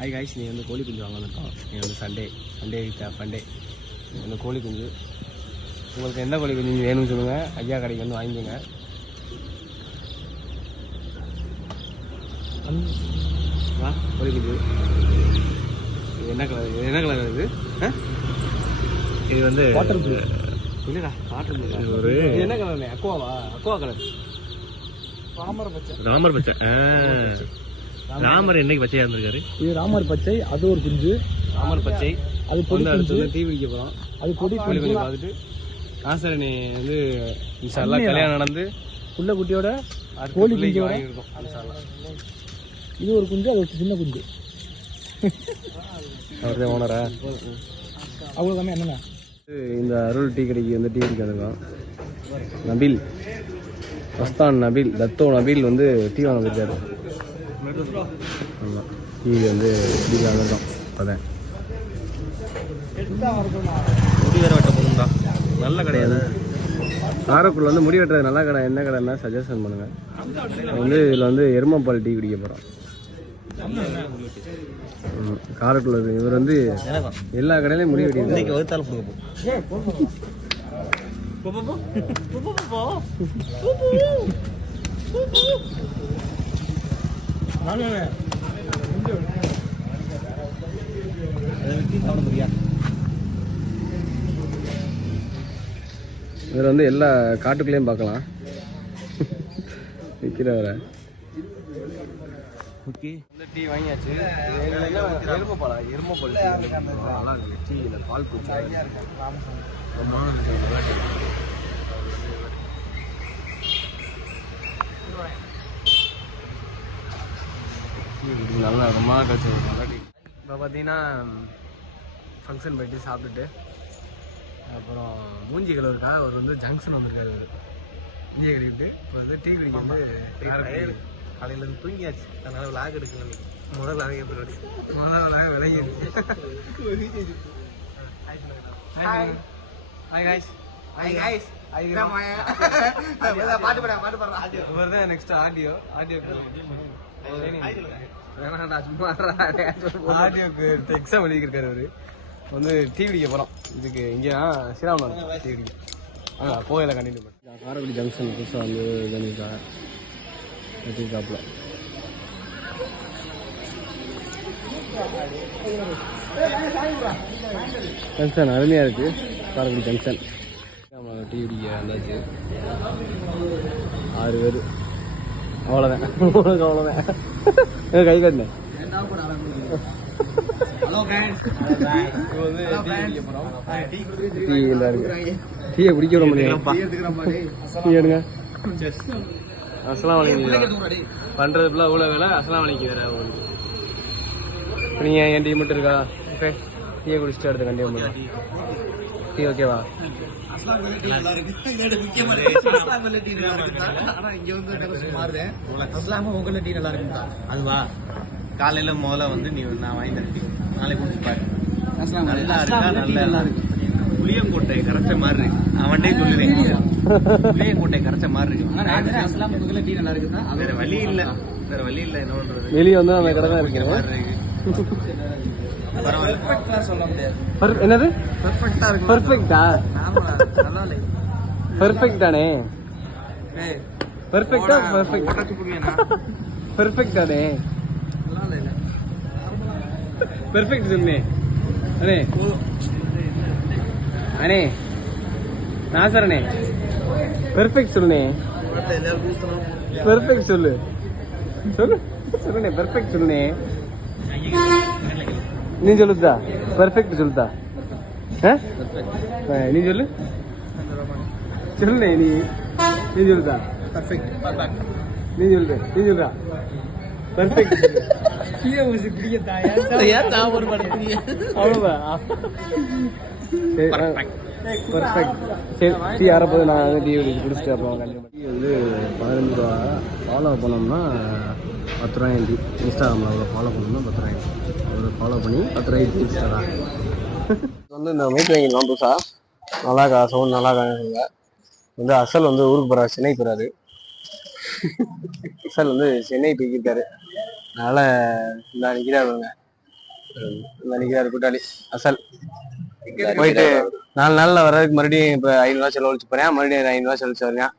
Hi guys, நீ வந்து கோழி குஞ்சு வாங்க வந்திருக்கோம். நீ வந்து சண்டே ஃபண்டே இந்த கோழி குஞ்சு உங்களுக்கு எந்த கோழி குஞ்சு வேணும்னு சொல்லுங்கள், ஐயா கடைக்கு வந்து வாங்கிக்கோங்க. வா கோழி குஞ்சு. இது என்ன கலர் இது? இது வந்து வாட்டர் ப்ளூ இல்லைடா, வாட்டர் ப்ளூ. ஒரு என்ன கலர்? Aqua colour. ராமர் பச்சை. ராமர் என்னைக்கு பச்சையா இருந்திருக்காரு? இது ராமர் பச்சை. அது ஒரு குஞ்சு ராமர் பச்சை. அது அடுத்து டீ பிடிக்க போகிறோம். அது பொடி கொஞ்சம் பார்த்துட்டு ஆசரணி வந்து இன்ஷால்லா கல்யாணம் நடந்து புள்ள குட்டியோட கோழி குஞ்சு வாங்கியிருக்கோம். இது ஒரு குஞ்சு, அது ஒரு சின்ன குஞ்சு. அவர்தான் ஓனரா? அவ்வளோதானே. என்னண்ணா இந்த அருள் டீ கடைக்கு வந்து டீ குடிக்க வந்திருக்கோம். நபீல் மஸ்தான் நபீல் தத்தோ நபீல் வந்து டீ வாங்க வந்திருக்காரு. ஆமாம், டீ வந்து டீ வாங்கிருக்கோம். அதான் முடி வேற வெட்ட போகணும்டா. நல்ல கடையாது காரைக்குள்ள வந்து முடி வெட்டுறது நல்ல கடை. என்ன கடைன்னா சஜஷன் பண்ணுங்க. வந்து இதில் வந்து எருமப்பால் டீ குடிக்க போகிறோம். காரைக்குள்ள இவர் வந்து எல்லா கடையிலையும் முடி வெட்டி வகுத்தாலும் இதில் வந்து எல்லா காட்டுக்குள்ளேயும் பார்க்கலாம் விற்கிறவரை. ஓகே, இந்த டீ வாங்கியாச்சு. எருமப்பால் நல்லா இருக்கு. டீ இந்த பால் குடிச்சு நல்லா ரொம்ப கழிச்சு. இப்போ பார்த்தீங்கன்னா ஃபங்க்ஷன் போயிட்டு சாப்பிட்டுட்டு அப்புறம் மூஞ்சி கலருக்கா அவர் வந்து ஜங்ஷன் வந்திருக்காரு. இந்திய கறிக்கிட்டு இப்போ வந்து டீ குடிக்கிறது. காலையிலேருந்து தூங்கியாச்சு, அதனால விளாக் எடுக்கல. முதல் விளாக விளங்கிடுச்சு. நெக்ஸ்ட் ஆடியோ ஆடியோக்கு எக்ஸாம் எழுதியிருக்காரு. அவரு வந்து டீ குடிக்க போகிறோம். இதுக்கு இங்கே ஸ்ரீராமன் டீ குடிக்க கோயிலை கண்டினியூ பண்ணி காரைக்குடி ஜங்ஷன் புதுசாக வந்து பண்ணியிருக்காங்க. டீ ஷாப்பில் ஜங்ஷன் அருமையாக இருக்குது. காரைக்குடி ஜங்ஷன் டீ குடிக்க வந்தாச்சு. 6 பேர். அவ்வளோதான், அவ்வளோதான். கை கட்டினேன். டீயை குடிக்க விட முடியும். டீ எடுங்க. அஸ்ஸலாமு அலைக்கும். பண்றது ஃபுல்லாக இவ்வளோ வேலை. அஸ்ஸலாமு அலைக்கும் வேற உங்களுக்கு. இப்போ நீங்கள் என் டீ மட்டும் இருக்கா? ஓகே, டீயை குடிச்சிட்டு அடுத்து கண்டிப்பாக முடியும். டீ ஓகேவா? அதுவா காலையில முதல்ல வந்து நீ நான் வாங்கி தரேன். நாளைக்கு குடிச்சு பாரு. நல்லா இருக்கா? நல்லா இருக்கு. புளியங்கோட்டை கரைச்ச மாதிரி இருக்கு. அவன்டே சொல்லுவேன், புளியங்கோட்டை கரைச்ச மாதிரி இருக்கு. வேற வழி இல்ல, வேற வழி இல்ல. என்ன பண்றது? வெளியே வந்து நம்ம கடை தான் இருக்கிற மாதிரி இருக்கு. என்னது பெர்ஃபெக்ட்டா? பெர்ஃபெக்ட்டானே? பெர்ஃபெக்ட்டா? பெர்ஃபெக்ட்டானே? பெர்ஃபெக்ட் சொன்னே அண்ணே. அண்ணே நாசரண்ணே, பெர்ஃபெக்ட் சொல்லுண்ணே. பெர்ஃபெக்ட் சொல்லு சொல்லுண்ணே. பெர்ஃபெக்ட் சொல்லுண்ணே. நீ சொல்லுதா? பெர்ஃபெக்ட் சொல்லுதா? நீ சொல்லு சொல்லுண்ணே. நீ சொல்லுதா? பெர்ஃபெக்ட். நீ சொல்றா பெர்ஃபெக்ட். அவ்வளோதான். சரி, டீ ஆறப்போது நான் வந்து டீ குடிச்சிட்டு அப்புறம் டீ வந்து 15 ரூபா. ஃபாலோ பண்ணோம்னா 10 ரூபாய். டீ இன்ஸ்டாகிராமில் அவ்வளோ ஃபாலோ பண்ணோம்னா 10 ரூபாய். அவ்வளோ ஃபாலோ பண்ணி 10 ரூபாய்க்கு டீ குடிச்சிட்டா. வந்து இந்த மைக் வாங்கிடலாம் புதுசா. நல்லா சவுண்ட் நல்லா வந்து அசல் வந்து ஊருக்கு போகிறாரு, சென்னை போகிறாரு. அசல் வந்து சென்னை போய்க்கிட்டாரு. அதனால் இந்த நிற்கிறாருங்க. நினைக்கிறாரு கூட்டாளி அசல். போயிட்டு 4 நாள்ல வர்றதுக்கு மறுபடியும் இப்ப 500 ரூபா செலவழிச்சு போறேன். மறுபடியும் 500 ரூபா செலவழிச்சு வரேன்.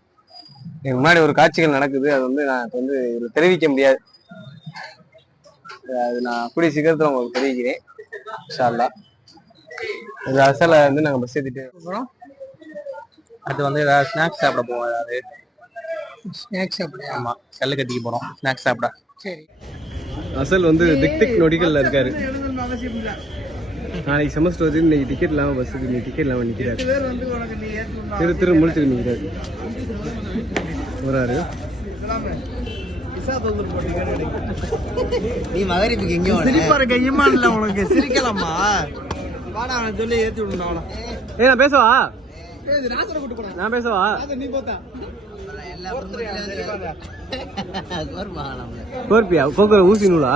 எனக்கு முன்னாடி ஒரு காட்சிகள் நடக்குது. அது வந்து நான் வந்து இதுல தெரிவிக்க முடியாது. அது நான் கூடிய சீக்கிரத்துல உங்களுக்கு தெரிவிக்கிறேன். இன்ஷா அல்லாஹ். இது அசலை வந்து நாங்க பஸ் ஏத்திட்டு போறோம். அது வந்து ஏதாவது ஸ்நாக்ஸ் சாப்பிட போவோம். ஏதாவது ஸ்நாக்ஸ் சாப்பிட. ஆமா, கல்லு கட்டிக்கு போறோம் ஸ்நாக்ஸ் சாப்பிட. சரி. அசல் வந்து திக் நொடிகள்ல இருக்காரு. நாளைக்கு செமஸ்டர் வந்து இன்னைக்கு டிக்கெட் இல்லாம பஸ்ஸுக்கு இன்னைக்கு டிக்கெட் இல்லாம நிக்கிறாரு. திரு முழிச்சுட்டு நிக்கிறாரு. வராரு. நீ மகரிப்புக்கு எங்க சிரிப்பா இருக்க ஈமான்ல உனக்கு சிரிக்கலாமா? வாடா அவனை சொல்லி ஏத்தி விடணும் அவனை. நான் பேசவா? நான் பேசவா? நீ போத்தா கோர்பியா கோகோ ஊசி நூலா?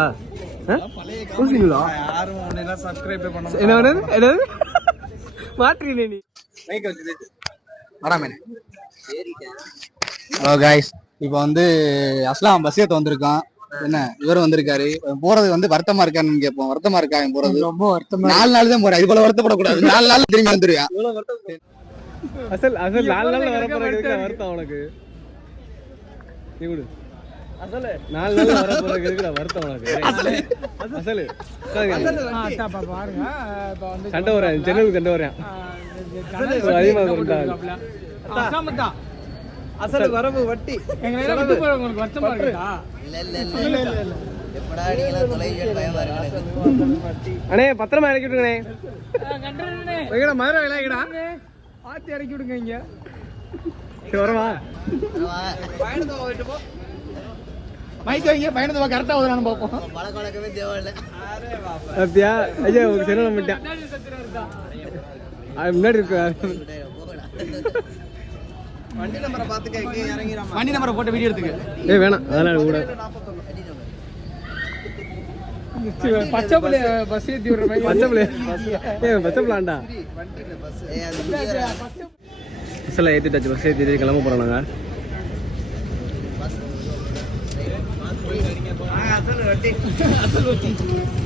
ஊசி நூலா? யாரும் உன்னை சப்ஸ்கிரைப் பண்ண என்ன என்னது மாட்றீனே நீ. மைக் வச்சது வராமே. ஹலோ காய்ஸ், இப்போ வந்து அஸ்லாம் பஸ் ஏத்த வந்திருக்கான். என்ன இவர் வந்திருக்காரு. போறது வந்து வருத்தமா இருக்கான்னு கேட்போம். வருத்தமா இருக்கா போறது? ரொம்ப வருத்தமா. 4 நாள் தான் போறேன். இது போல வருத்தப்படக்கூடாது. 4 நாள் திரும்பி வந்துருவியா? அசல் 4 நாள்ல வர போறதுக்கு வருத்தம் உனக்கு. நீ குடு அசல் 4 நாள்ல வர போறதுக்கு வருத்தம் உனக்கு. அசல் பாருங்க. இப்போ வந்து சண்டை வரேன். ஜன்னலுக்கு சண்டை வரேன். அதிகமாக அசல் வரவு வட்டி எங்க விட்டு போற உங்களுக்கு வருத்தமா இருக்கா? இல்ல எப்படா நீங்க தொலைவியல் பயமா இருக்கு. அண்ணே பத்திரமா இறக்கி விடுங்கண்ணே. கண்டறனே எங்கடா மதுரை இலங்கடா ஆத்தி இறக்கி விடுங்க இங்க. சரி வரவா? பயணத்தை போயிட்டு போ. மைக் வைங்க. பயணத்தை போ. கரெக்டா ஓதுறானு பாப்போம். பழக்கமே தேவையில்லை. அரே பாப்பா அப்படியே ஐயா ஒரு சென்னை வந்துட்டேன். முன்னாடி இருக்கு. வண்டி நம்பரை பாத்துக்க. எங்க இறங்கிராம வண்டி நம்பரை போட்டு வீடியோ எடுத்துக்க. வேணாம் அதனால கூட பச்சைப்புல பஸ் ஏத்தி விடுற மாதிரி. பச்சைப்புலாண்டா பஸ்ல ஏத்திட்டாச்சு. பஸ் ஏத்திட்டு கிளம்ப போறோம் நாங்க.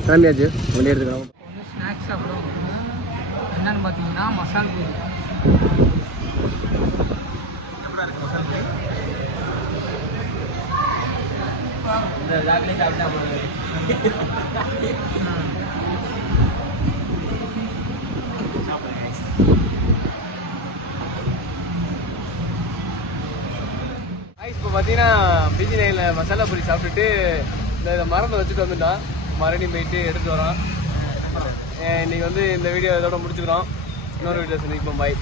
கிளம்பியாச்சு. வண்டி எடுத்துக்கலாம். ஸ்நாக்ஸ் சாப்பிடுவோம். என்னன்னு பாத்தீங்கன்னா மசால் பூரி. இப்போ பார்த்தீங்கன்னா பிஜி நைனில் மசாலா பூரி சாப்பிட்டுட்டு இந்த மறந்து வச்சுட்டு வந்துட்டோம். மறுபடியும் போயிட்டு எடுத்துட்டு வரோம். இன்னைக்கு வந்து இந்த வீடியோ இதோட முடிச்சுக்கிறோம். இன்னொரு வீடியோ சந்திப்போம். பாய்.